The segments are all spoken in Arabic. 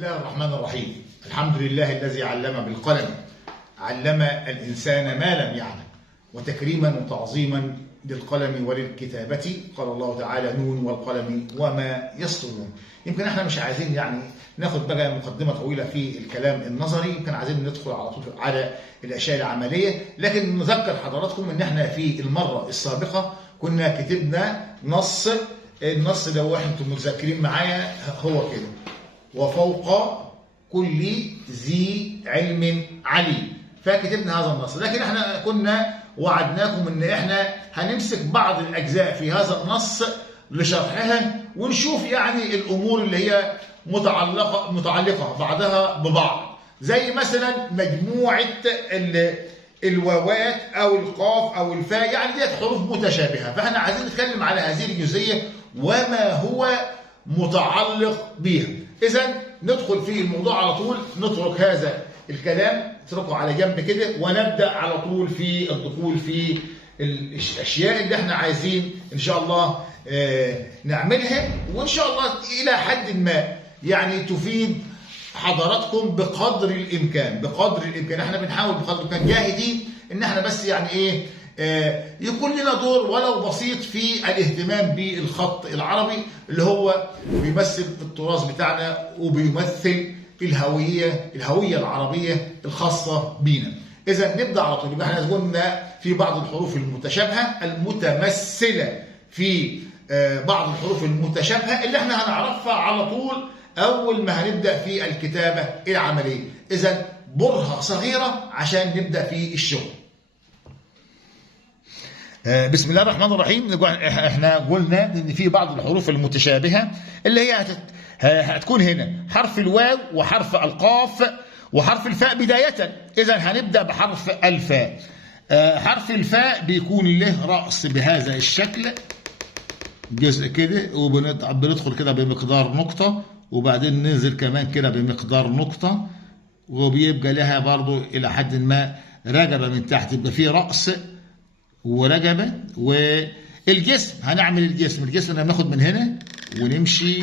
الله الرحمن الرحيم. الحمد لله الذي علم بالقلم، علم الإنسان ما لم يعلم، وتكريما وتعظيما للقلم وللكتابة قال الله تعالى: نون والقلم وما يسطرون. يمكن احنا مش عايزين ناخد بقى مقدمة طويلة في الكلام النظري، يمكن عايزين ندخل على طول على الأشياء العملية، لكن نذكر حضراتكم ان احنا في المرة السابقة كنا كتبنا النص لو انتم متذكرين معايا هو كده: وفوق كل ذي علم عليم. فكتبنا هذا النص، لكن احنا كنا وعدناكم ان احنا هنمسك بعض الاجزاء في هذا النص لشرحها ونشوف الامور اللي هي متعلقه بعضها ببعض، زي مثلا مجموعه الواوات او القاف او الفاء، ديت حروف متشابهه، فاحنا عايزين نتكلم على هذه الجزئيه وما هو متعلق بها. اذا ندخل في الموضوع على طول، نترك هذا الكلام نتركه على جنب كده، ونبدا على طول في الدخول في الاشياء اللي احنا عايزين ان شاء الله نعملها، وان شاء الله الى حد ما تفيد حضراتكم بقدر الامكان. احنا بنحاول بقدر الامكان جاهدين ان احنا بس يكون لنا دور ولو بسيط في الاهتمام بالخط العربي اللي هو بيمثل التراث بتاعنا وبيمثل الهوية العربية الخاصة بينا. إذا نبدأ على طول. يبقى احنا قلنا في بعض الحروف المتشابهة المتمثلة في بعض الحروف المتشابهة اللي احنا هنعرفها على طول أول ما هنبدأ في الكتابة العملية. إذا برهة صغيرة عشان نبدأ في الشغل. بسم الله الرحمن الرحيم. احنا قلنا ان في بعض الحروف المتشابهة اللي هي هتكون هنا حرف الواو وحرف القاف وحرف الفاء بداية. إذا هنبدأ بحرف الفاء. حرف الفاء بيكون له رأس بهذا الشكل، جزء كده، وبندخل كده بمقدار نقطة، وبعدين ننزل كمان كده بمقدار نقطة، وبيبقى لها برضو إلى حد ما رجبة من تحت، يبقى فيه رأس ورجبة. والجسم هنعمل الجسم بناخد من هنا ونمشي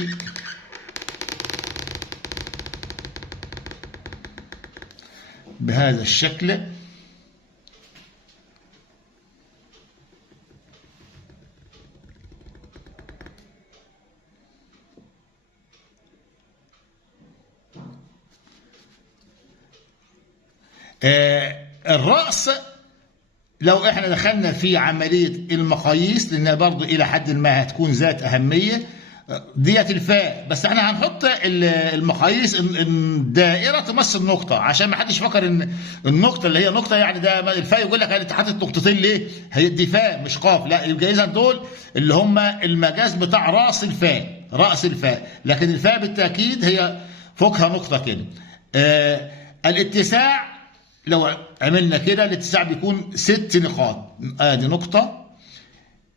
بهذا الشكل. الرأس لو احنا دخلنا في عملية المقاييس، لانها برضو الى حد ما هتكون ذات اهمية، ديت الفاء، بس احنا هنحط المقاييس الدائره تمثل نقطه، عشان ما حدش فكر ان النقطه اللي هي نقطه ده الفاء يقول لك انت حاطط نقطتين ليه؟ هي دي فاء مش قاف. لا، يبقى اذا دول اللي هم المجاز بتاع راس الفاء، لكن الفاء بالتاكيد هي فوقها نقطه كده. الاتساع لو عملنا كده، الاتساع بيكون 6 نقاط. ادي نقطه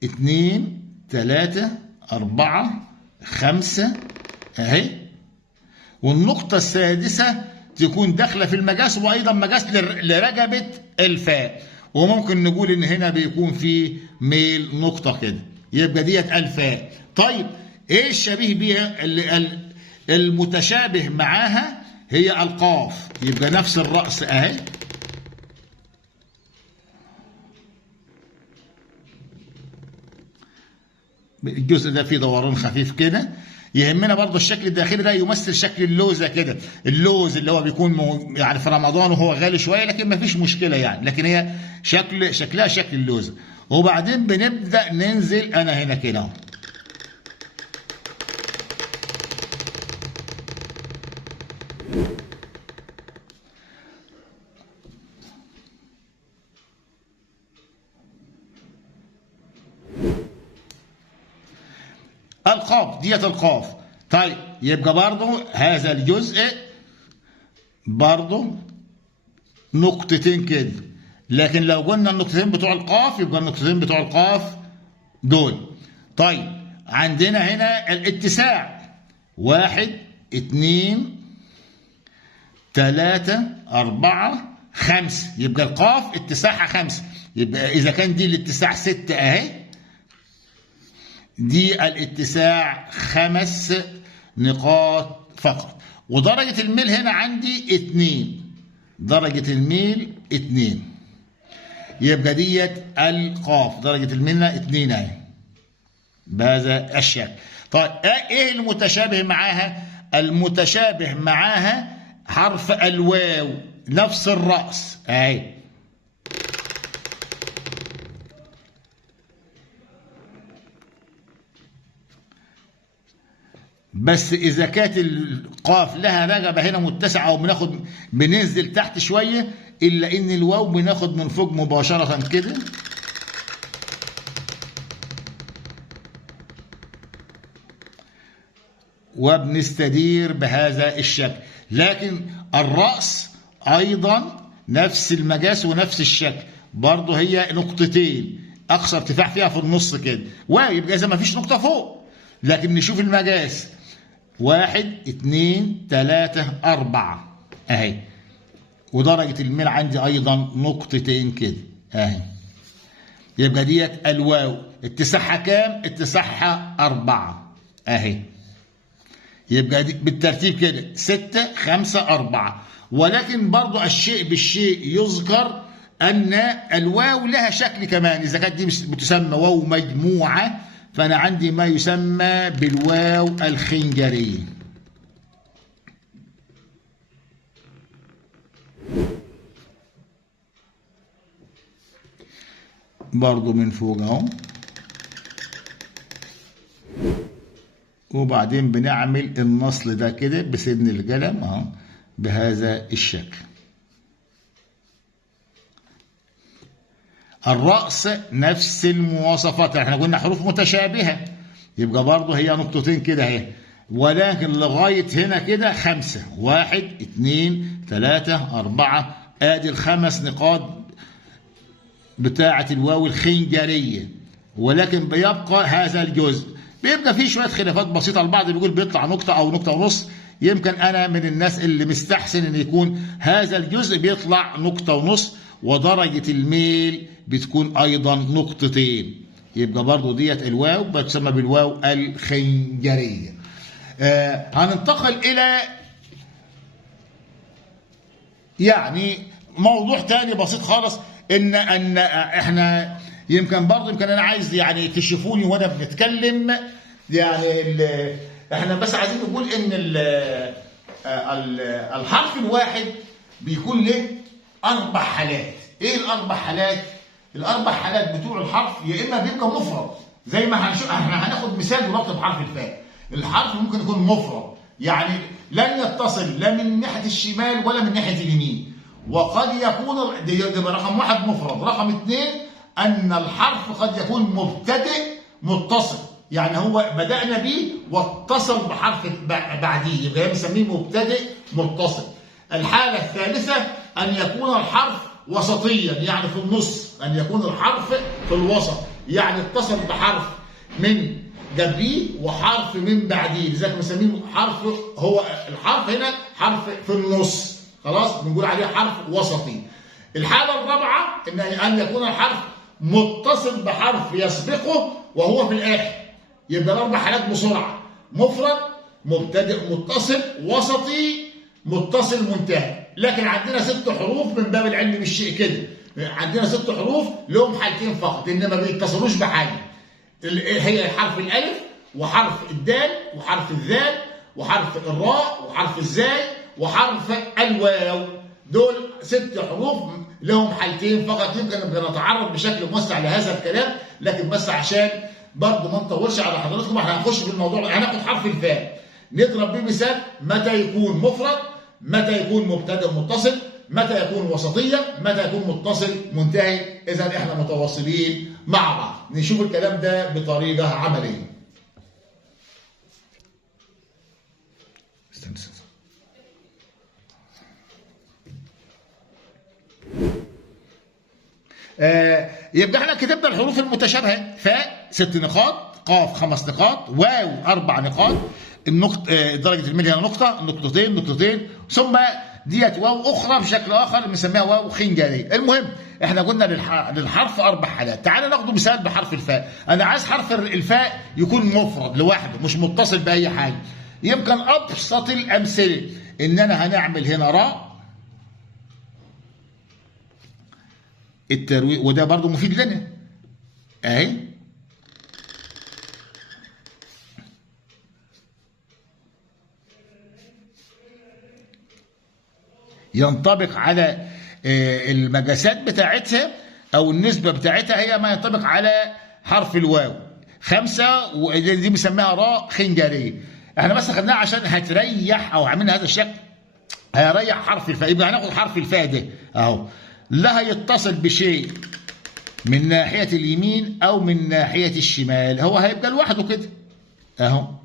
2 3 4 5 اهي، والنقطة السادسة تكون داخلة في المجاز، وأيضا مجاز لرجبة الفاء، وممكن نقول إن هنا بيكون في ميل نقطة كده، يبقى ديت الفاء. طيب إيه الشبيه بيها؟ المتشابه معاها هي القاف، يبقى نفس الرأس أهي، الجزء ده فيه دوران خفيف كده. يهمنا برضو الشكل الداخلي ده يمثل شكل اللوزه كده، اللوز اللي هو بيكون في رمضان وهو غالي شويه، لكن ما فيش مشكله لكن هي شكلها شكل اللوزه. وبعدين بنبدا ننزل، انا هنا كده القاف، ديت القاف. طيب يبقى برضو هذا الجزء برضو نقطتين كده، لكن لو قلنا النقطتين بتوع القاف يبقى النقطتين بتوع القاف دول. طيب عندنا هنا الاتساع 1 2 3 4 5، يبقى القاف اتساعها 5، يبقى إذا كان دي الاتساع 6 أهي، دي الاتساع 5 نقاط فقط. ودرجة الميل هنا عندي 2. درجة الميل 2. يبقى ديت القاف درجة الميل 2 اهي بهذا الشكل. طيب ايه المتشابه معاها؟ المتشابه معاها حرف الواو نفس الرأس اهي. بس اذا كانت القاف لها رقبه هنا متسعه او بننزل تحت شويه، الا ان الواو بناخد من فوق مباشره كده وبنستدير بهذا الشكل. لكن الرأس ايضا نفس المقاس ونفس الشكل برضه، هي نقطتين اقصى ارتفاع فيها في النص كده، ويبقى اذا ما فيش نقطه فوق. لكن نشوف المقاس 1 2 3 4 اهي. ودرجة الميل عندي ايضا نقطتين كده اهي. يبقى ديت الواو اتساعها كام؟ اتساعها 4 اهي. يبقى دي بالترتيب كده 6 5 4. ولكن برضو الشيء بالشيء يذكر ان الواو لها شكل كمان. اذا كانت دي بتسمى واو مجموعة، فأنا عندي ما يسمى بالواو الخنجرية. برضو من فوق اهو. وبعدين بنعمل النصل ده كده بسن القلم اهو بهذا الشكل. الرأس نفس المواصفات، احنا قلنا حروف متشابهة، يبقى برضه هي نقطتين كده اهي. ولكن لغاية هنا كده 5 1 2 3 4 ادي ال5 نقاط بتاعة الواو الخنجرية. ولكن بيبقى هذا الجزء بيبقى فيه شوية خلافات بسيطة. البعض بيقول بيطلع نقطة أو نقطة ونص. يمكن أنا من الناس اللي مستحسن إن يكون هذا الجزء بيطلع نقطة ونص، ودرجة الميل بتكون أيضا نقطتين. يبقى برضو ديت الواو بتسمى بالواو الخنجرية. هننتقل إلى يعني موضوع تاني بسيط خالص. إن إحنا يمكن أنا عايز يعني تشوفوني وأنا بنتكلم. يعني إحنا بس عايزين نقول إن الحرف الواحد بيكون له 4 حالات. ايه ال4 حالات؟ ال4 حالات بتوع الحرف يا اما بيبقى مفرد زي ما هنشوف. احنا هناخد مثال دلوقتي بحرف الفاء. الحرف ممكن يكون مفرد، يعني لن يتصل لا من ناحيه الشمال ولا من ناحيه اليمين. وقد يكون ده رقم 1 مفرد. رقم 2 ان الحرف قد يكون مبتدئ متصل، يعني هو بدأنا بيه واتصل بحرف بعديه، يبقى بنسميه مبتدئ متصل. الحالة الثالثة أن يكون الحرف وسطيا، يعني في النص، أن يكون الحرف في الوسط، يعني اتصل بحرف من قبليه وحرف من بعديه، لذلك بنسميه حرف. هو الحرف هنا حرف في النص، خلاص بنقول عليه حرف وسطي. الحالة الرابعة أن يكون الحرف متصل بحرف يسبقه وهو في الآخر. يبقى ال4 حالات بسرعة: مفرد، مبتدئ متصل، وسطي، متصل، منتهي. لكن عندنا 6 حروف من باب العلم بالشيء كده. عندنا 6 حروف لهم حالتين فقط، انما ما بيتصلوش بحاجه. هي حرف الالف وحرف الدال وحرف الذال وحرف الراء وحرف الزاي وحرف الواو. دول 6 حروف لهم حالتين فقط. يمكن نتعرض بشكل موسع لهذا الكلام، لكن بس عشان برضه ما نطولش على حضراتكم احنا هنخش في الموضوع. هناخد حرف الفاء نضرب بيه مثال متى يكون مفرد، متى يكون مبتدئ متصل، متى يكون وسطية، متى يكون متصل منتهي. إذا احنا متواصلين مع بعض. نشوف الكلام ده بطريقة عملية. يبقى احنا كتبنا الحروف المتشابهة: فاء 6 نقاط، قاف 5 نقاط، واو 4 نقاط، النقطة درجة الميل هنا نقطة، نقطتين، ثم ديت واو أخرى بشكل آخر بنسميها واو خنجرية. المهم احنا قلنا للحرف 4 حالات. تعال ناخد مثال بحرف الفاء. أنا عايز حرف الفاء يكون مفرد لوحده مش متصل بأي حاجة. يمكن أبسط الأمثلة إننا هنعمل هنا راء الترويج، وده برضو مفيد لنا اهي. ينطبق على المجاسات بتاعتها او النسبة بتاعتها هي ما ينطبق على حرف الواو 5، ودي بنسميها راء خنجرية. احنا بس خدناها عشان هتريح او عاملين هذا الشكل، هيريح حرف الفاء. يبقى هناخد حرف الفاء ده اهو، لا هيتصل بشيء من ناحية اليمين او من ناحية الشمال، هو هيبقى لوحده كده اهو.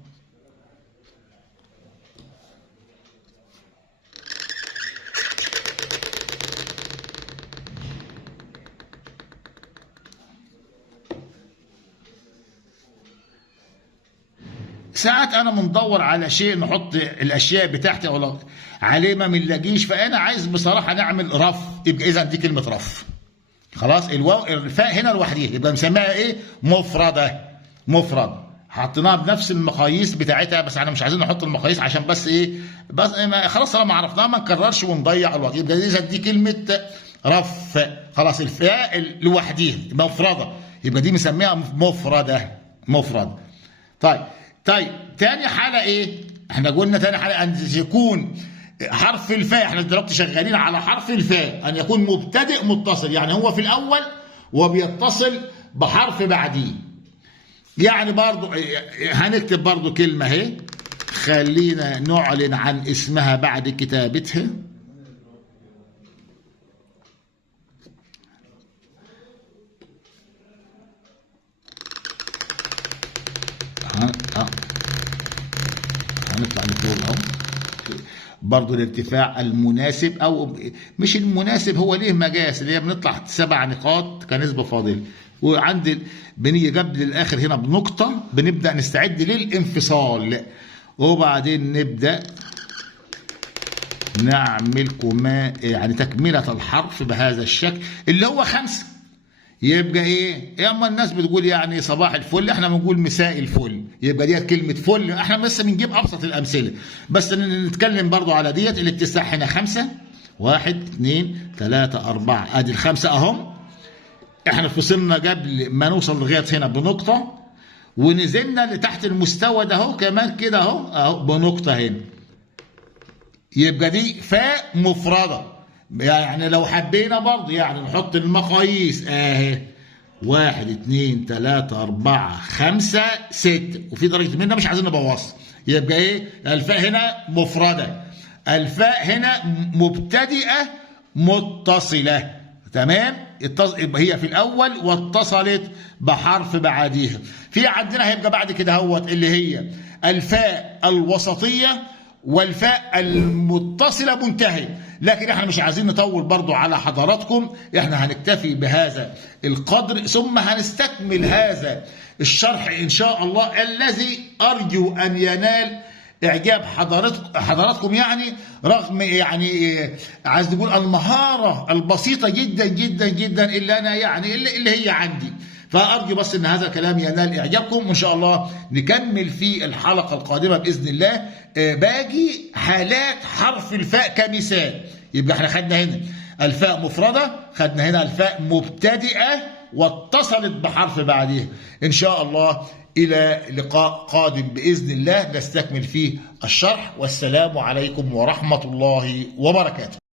ساعات انا مندور على شيء نحط الاشياء بتاعتي او عليه ما بنلاقيش، فانا عايز بصراحه نعمل رف، يبقى اذا دي كلمه رف. خلاص الواو الفاء هنا لوحديها يبقى نسميها ايه؟ مفرده. مفرد حطيناها بنفس المقاييس بتاعتها، بس احنا مش عايزين نحط المقاييس عشان بس ايه، بس خلاص طالما عرفناها ما نكررش ونضيع الوقت. يبقى اذا دي كلمه رف. خلاص الفاء لوحديها مفرده، يبقى دي بنسميها مفرده. مفرد. طيب تاني حالة ايه؟ احنا قلنا تاني حالة ان يكون حرف الفاء، احنا دلوقتي شغالين على حرف الفاء، ان يكون مبتدئ متصل، يعني هو في الاول وبيتصل بحرف بعديه. يعني برضو هنكتب برضو كلمة اهي، خلينا نعلن عن اسمها بعد كتابتها. هنطلع لفوق اهو. برضه الارتفاع المناسب او مش المناسب، هو ليه مقاس اللي هي بنطلع 7 نقاط كنسبه فاضله، وعند بنيجي قبل الاخر هنا بنقطه، بنبدا نستعد للانفصال، وبعدين نبدا نعمل يعني تكمله الحرف بهذا الشكل اللي هو 5. يبقى ايه؟ اما الناس بتقول يعني صباح الفل، احنا بنقول مساء الفل، يبقى ديت كلمه فل. احنا بس بنجيب ابسط الامثله، بس نتكلم برضو على ديت. الاتساع هنا 5، 1 2 3 4، ادي ال5 اهم. احنا فصلنا قبل ما نوصل لغايه هنا بنقطه، ونزلنا لتحت المستوى ده اهو كمان كده اهو بنقطه هنا. يبقى دي فاء مفرده. يعني لو حبينا برضه يعني نحط المقاييس اهي 1 2 3 4 5 6، وفي درجه منها مش عايزين نبوظها. يبقى ايه؟ الفاء هنا مفرده، الفاء هنا مبتدئه متصله. تمام؟ يبقى هي في الاول واتصلت بحرف بعديها. في عندنا هيبقى بعد كده اهوت اللي هي الفاء الوسطيه والفاء المتصله منتهي. لكن احنا مش عايزين نطول برضو على حضراتكم، احنا هنكتفي بهذا القدر، ثم هنستكمل هذا الشرح ان شاء الله الذي ارجو ان ينال اعجاب حضراتكم، يعني رغم يعني عايز نقول المهاره البسيطه جدا جدا جدا اللي انا يعني اللي هي عندي. فارجو بس ان هذا الكلام ينال اعجابكم، وان شاء الله نكمل في الحلقه القادمه باذن الله باقي حالات حرف الفاء كمثال. يبقى احنا خدنا هنا الفاء مفرده، خدنا هنا الفاء مبتدئه واتصلت بحرف بعدها. ان شاء الله الى لقاء قادم باذن الله نستكمل فيه الشرح، والسلام عليكم ورحمه الله وبركاته.